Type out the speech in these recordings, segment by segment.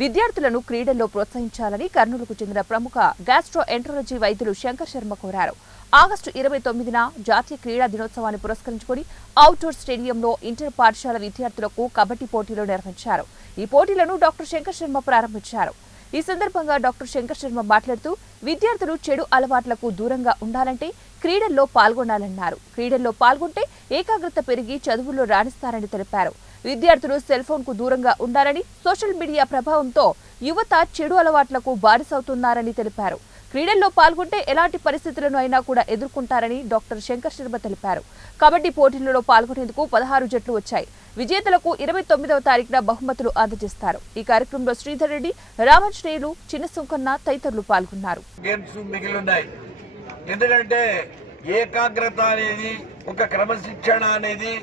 విద్యార్థులను క్రీడల్లో ప్రోత్సహించాలని కర్నూలుకు చెందిన ప్రముఖ గ్యాస్ట్రోఎంట్రాలజీ వైద్యులు శంకర్ శర్మ కోరారు. ఆగస్టు 29న జాతీయ క్రీడా దినోత్సవాన్ని పురస్కరించుకుని అవుట్డోర్ స్టేడియంలో ఇంటర్ పాఠశాల విద్యార్థులకు కబడ్డీ పోటీలు నిర్వహించారు. ఈ పోటీలను డాక్టర్ శంకర్ శర్మ ప్రారంభించారు. ఈ సందర్భంగా డాక్టర్ శంకర్ శర్మ మాట్లాడుతూ విద్యార్థులు చెడు అలవాట్లకు దూరంగా ఉండాలంటే క్రీడల్లో పాల్గొనాలన్నారు. క్రీడల్లో పాల్గొంటే ఏకాగ్రత పెరిగి చదువుల్లో రాణిస్తారని తెలిపారు. విద్యార్థులు సెల్ ఫోన్ కు దూరంగా ఉండాలని, సోషల్ మీడియా ప్రభావంతో యువత చెడు అలవాట్లకు బానిసవుతున్నారని తెలిపారు. క్రీడల్లో పాల్గొంటే ఎలాంటి పరిస్థితులను అయినా కూడా ఎదుర్కొంటారని డాక్టర్ శంకర్ శర్మ తెలిపారు. కబడ్డీ పోటీలలో పాల్గొనేందుకు 16 జట్లు వచ్చాయి. విజేతలకు 29వ తారీఖున బహుమతులు అందజేస్తారు. ఈ కార్యక్రమంలో శ్రీధర్ రెడ్డి, రామాంజనేయులు, చిన్న సుంకన్న తదితరులు పాల్గొన్నారు. ఎందుకంటే ఏకాగ్రత అనేది, ఒక క్రమశిక్షణ అనేది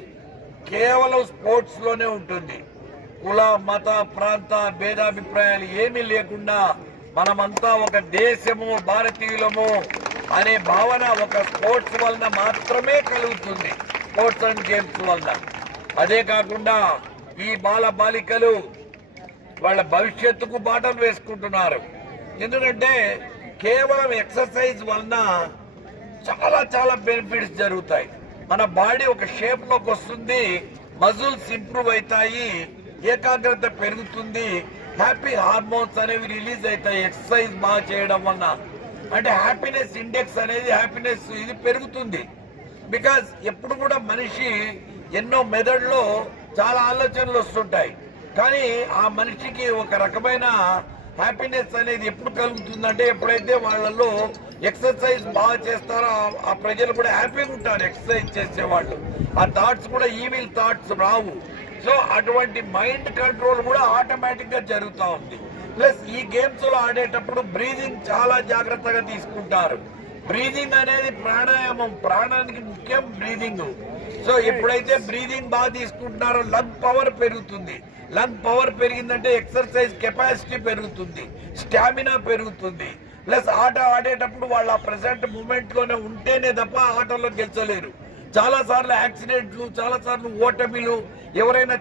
కేవలం స్పోర్ట్స్ లోనే ఉంటుంది. కుల, మత, ప్రాంత భేదాభిప్రాయాలు ఏమీ లేకుండా మనమంతా ఒక దేశము, భారతీయులము అనే భావన ఒక స్పోర్ట్స్ వలన మాత్రమే కలుగుతుంది. స్పోర్ట్స్ అండ్ గేమ్స్ వలన. అదే కాకుండా ఈ బాలికలు వాళ్ళ భవిష్యత్తుకు బాటలు వేసుకుంటున్నారు. ఎందుకంటే కేవలం ఎక్సర్సైజ్ వలన చాలా బెనిఫిట్స్ జరుగుతాయి. మన బాడీ ఒక షేప్ లోకి వస్తుంది, మజిల్స్ ఇంప్రూవ్ అవుతాయి, ఏకాగ్రత పెరుగుతుంది, హ్యాపీ హార్మోన్స్ అనేవి రిలీజ్ అవుతాయి ఎక్సర్సైజ్ బాగా చేయడం వలన. అంటే హ్యాపీనెస్ ఇండెక్స్ అనేది, హ్యాపీనెస్ ఇది పెరుగుతుంది. బికాజ్ ఎప్పుడు కూడా మనిషి ఎన్నో మెదడులో చాలా ఆలోచనలు వస్తుంటాయి, కానీ ఆ మనిషికి ఒక రకమైన హ్యాపీనెస్ అనేది ఎప్పుడు కలుగుతుందంటే ఎప్పుడైతే వాళ్ళలో ఎక్సర్సైజ్ బాగా చేస్తారో ఆ ప్రజలు కూడా హ్యాపీగా ఉంటారు. ఎక్సర్సైజ్ చేసేవాళ్ళు ఆ థాట్స్ కూడా ఈవిల్ థాట్స్ రావు. సో అటువంటి మైండ్ కంట్రోల్ కూడా ఆటోమేటిక్ గా జరుగుతూ ఉంది. ప్లస్ ఈ గేమ్స్ లో ఆడేటప్పుడు బ్రీదింగ్ చాలా జాగ్రత్తగా తీసుకుంటారు. బ్రీదింగ్ అనేది ప్రాణాయామం, ప్రాణానికి ముఖ్యం బ్రీదింగ్. సో ఎప్పుడైతే బ్రీదింగ్ బాగా తీసుకుంటున్నారో లంగ్ పవర్ పెరుగుతుంది. లంగ్ పవర్ పెరిగిందంటే ఎక్సర్సైజ్ కెపాసిటీ పెరుగుతుంది, స్టామినా పెరుగుతుంది. ప్లస్ ఆట ఆడేటప్పుడు వాళ్ళు ఆ ప్రెసెంట్ మూమెంట్ లోనే ఉంటేనే తప్ప ఆటలో గెలిచలేరు. చాలా సార్లు యాక్సిడెంట్లు, చాలా సార్లు ఓటమిలు, ఎవరైనా